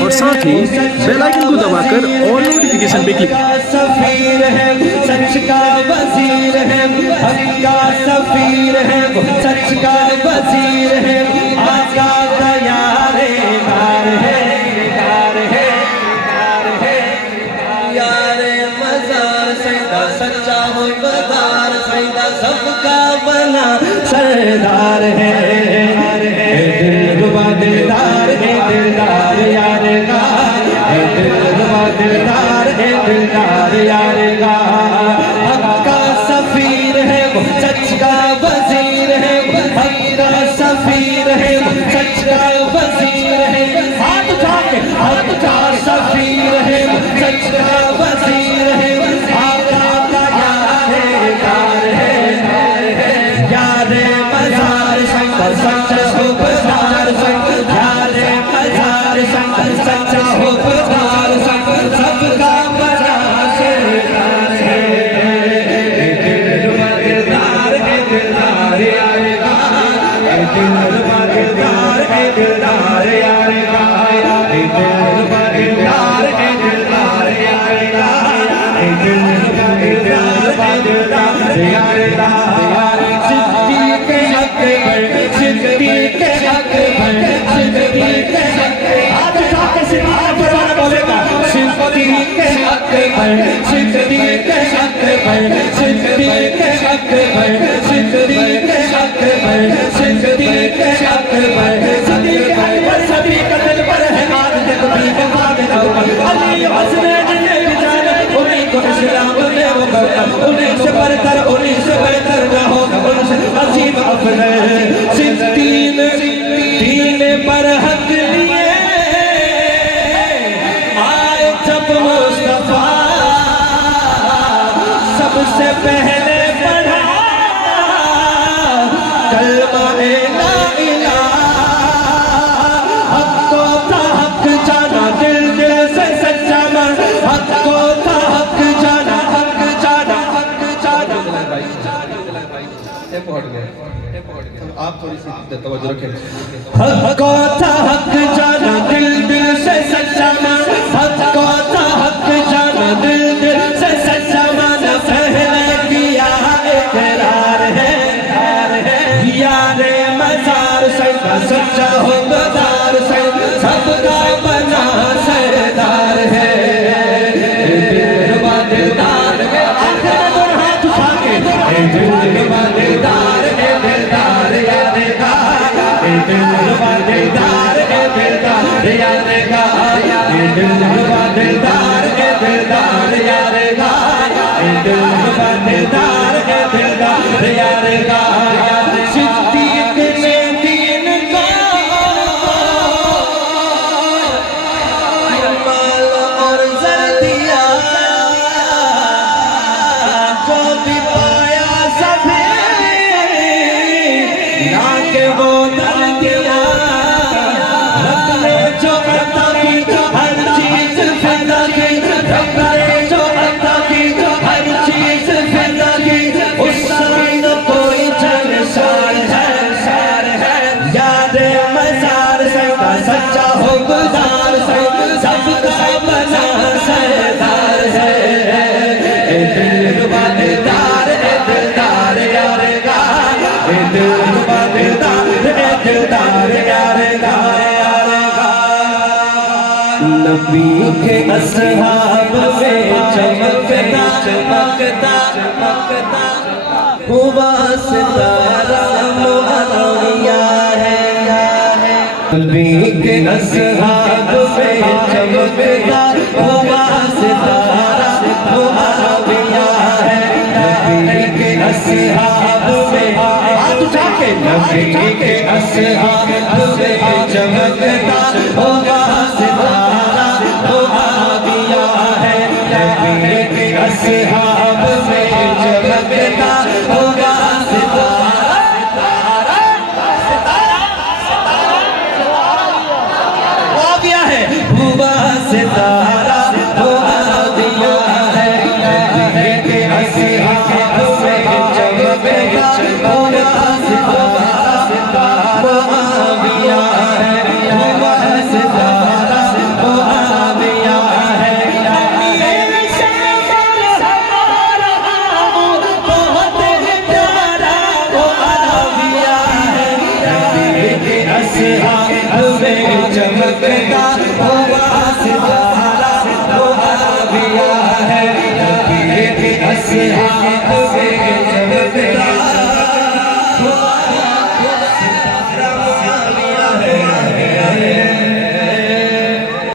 और साथ ही bell icon को दबाकर और नोटिफिकेशन पे क्लिक। सफीर है सच का वजीर है, हक का सफीर है सच का वजीर है, आका का यारे गार है, गार है, गार है, यारे मजार सैदा सच्चा हो बदार सैदा सबका बना सरदार है, दिलरुबा दिलदार है दिलदार यार का, दिलरुबा दिलदार है दिलदार यार का, हक का सफीर है वो सच का वजीर है, हक का सफीर है वो सच का वजीर है, हाथ उठा के हक का सफीर है वो सच का वजीर है, आका का यार है यार है, यार मजार शंकर सच्चा हुबदार शंकर, यार मजार शंकर सच्चा हुबदार शंकर सबका बना सरदार है, दिलरुबा दिलदार है दिलदार यार का, दिलरुबा दिलदार है दिलदार यार का, दिलरुबा दिलदार है दिलदार यार का, दिलरुबा दिलदार है दिलदार यार का, सिद्दीक़ अकबर सिद्दीक़ अकबर सिद्दीक़ अकबर, हाथ उठा के सिद्दीक़ अकबर वाला बोलेगा, सिद्दीक़ अकबर सिद्दीक़ अकबर सिद्दीक़ अकबर सिद्दीक़ अकबर सिद्दीक़ अकबर सिद्दीक़ अकबर सभी का दिल पर है आज तक भी भाग अली हसनैन ने जाना उन्हीं को इस्लाम ने वो करता, उन्हीं से बरतर उन्हीं से बेहतर न होगा उनसे अजीब अफजल, सिद्दीन दीन पर हक लिए आए जब मुस्तफा, सबसे पहले पढ़ा कलमा ला इलाहा, हक को था हक जाना दिल दिल से सच्चा मन, हक को था हक जाना हक जाना हक जाना, आप थोड़ी सी तवज्जो रखें, हक को था हक जाना दिल दिल से सच्चा मन, हक को था हक जाना दिल दिल से सच्चा मन, पहले किया इकरार है यार मजार सैदा सच्चा हो बदार सबका बना सरदार है, दिलरुबा दिलदार है आखिर दोनों हाथ उठा के, दिलरुबा दिलदार है दिलदार यार का, दिलरुबा दिलदार है दिलदार यार का, दिलरुबा दिलदार है दिलदार यार का, दिलरुबा दिलदार है दिलदार यार का, सिद्दीक़ ने दीन का माल और ज़र दिया, जो भी पाया सभी लाके वो दर दिया, रब ने जो अता की हर चीज फिदा की, रब ने जो अता की हर चीज फिदा की, उस संग कोई जलसार है याद मजार सैदा सच्चा हो गुजार सबका बना सरदार है, दिलरुबा दिलदार है दिलदार यार का, दिलरुबा दिलदार है दिलदार यार का, नबी के असहाब में चमकता चमकता चमकता हुआ सितारा मुअव्विया है, नबी के असहाब में चमकता हुआ सितारा मुअव्विया है, नबी के असहाब में हाथ उठा के, नबी के असहाब में चमकता हुआ सितारा मुअव्विया है, नबी के असहाब में चमकता हुआ सितारा मुअव्विया है, हुआ सितारा मुअव्विया है, नबी के असहाब में चमकता हुआ सितारा मुअव्विया चमकता हो